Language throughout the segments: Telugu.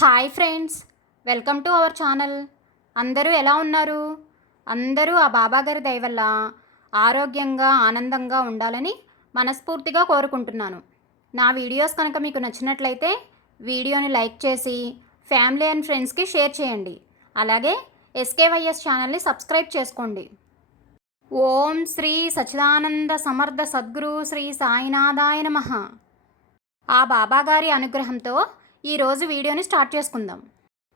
Hi friends welcome to our channel. అందరూ ఎలా ఉన్నారు? అందరూ ఆ బాబాగారి దయవల్ల ఆరోగ్యంగా ఆనందంగా ఉండాలని మనస్ఫూర్తిగా కోరుకుంటున్నాను. నా వీడియోస్ కనుక మీకు నచ్చినట్లయితే వీడియోని లైక్ చేసి ఫ్యామిలీ అండ్ ఫ్రెండ్స్కి షేర్ చేయండి. అలాగే ఎస్కేవైఎస్ ఛానల్ని సబ్స్క్రైబ్ చేసుకోండి. ఓం శ్రీ సచిదానంద సమర్థ సద్గురు శ్రీ సాయినాథాయ నమ. ఆ బాబాగారి అనుగ్రహంతో ఈరోజు వీడియోని స్టార్ట్ చేసుకుందాం.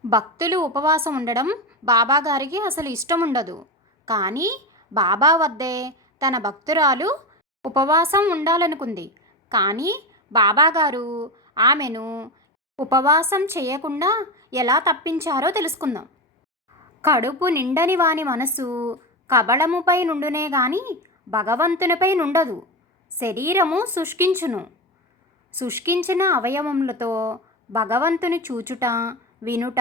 భక్తులు ఉపవాసం ఉండడం బాబాగారికి అసలు ఇష్టం ఉండదు. కానీ బాబా వద్దే తన భక్తురాలు ఉపవాసం ఉండాలనుకుంది. కానీ బాబాగారు ఆమెను ఉపవాసం చేయకుండా ఎలా తప్పించారో తెలుసుకుందాం. కడుపు నిండని వాని మనసు కబళముపై నుండునే గాని భగవంతునిపై నుండదు. శరీరము శుష్కించును. శుష్కించిన అవయవములతో భగవంతుని చూచుట వినుట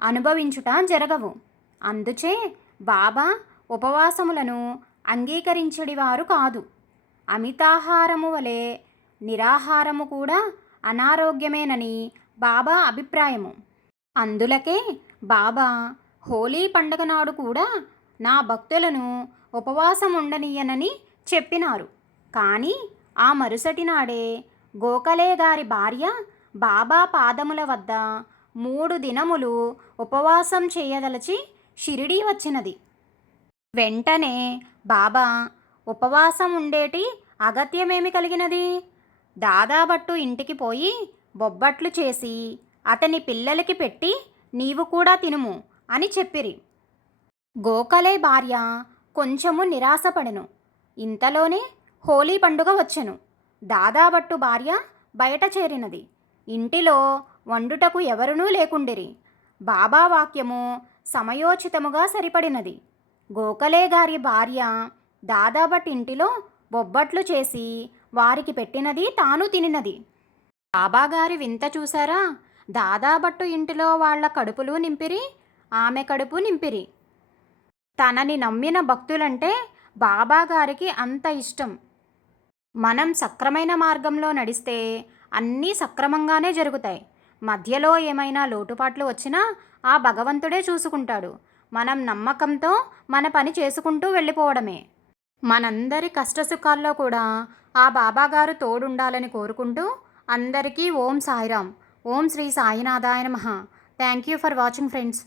అనుభవించుట జరగవు. అందుచే బాబా ఉపవాసములను అంగీకరించడివారు కాదు. అమితాహారము వలె నిరాహారము కూడా అనారోగ్యమేనని బాబా అభిప్రాయము. అందులకే బాబా హోలీ పండగ నాడు కూడా నా భక్తులను ఉపవాసం ఉండనీయనని చెప్పినారు. కానీ ఆ మరుసటి నాడే గోఖలే గారి భార్య బాబా పాదముల వద్ద మూడు దినములు ఉపవాసం చేయదలచి షిరిడీ వచ్చినది. వెంటనే బాబా ఉపవాసం ఉండేటి అగత్యమేమి కలిగినది? దాదాబట్టు ఇంటికి పోయి బొబ్బట్లు చేసి అతని పిల్లలకి పెట్టి నీవు కూడా తినుము అని చెప్పిరి. గోఖలే భార్య కొంచెము నిరాశపడెను. ఇంతలోనే హోలీ పండుగ వచ్చెను. దాదాబట్టు భార్య బయట చేరినది. ఇంటిలో వండుటకు ఎవరునూ లేకుండిరి. బాబా వాక్యము సమయోచితముగా సరిపడినది. గోఖలే గారి భార్య దాదాబట్ ఇంటిలో బొబ్బట్లు చేసి వారికి పెట్టినది తాను తినినది. బాబాగారి వింత చూసారా? దాదాబట్టు ఇంటిలో వాళ్ళ కడుపులు నింపిరి ఆమె కడుపు నింపిరి. తనని నమ్మిన భక్తులంటే బాబాగారికి అంత ఇష్టం. మనం సక్రమైన మార్గంలో నడిస్తే అన్నీ సక్రమంగానే జరుగుతాయి. మధ్యలో ఏమైనా లోటుపాట్లు వచ్చినా ఆ భగవంతుడే చూసుకుంటాడు. మనం నమ్మకంతో మన పని చేసుకుంటూ వెళ్ళిపోవడమే. మనందరి కష్టసుఖాల్లో కూడా ఆ బాబాగారు తోడుండాలని కోరుకుంటూ అందరికీ ఓం సాయిరామ్. ఓం శ్రీ సాయినాథాయ నమ. Thank you for watching friends.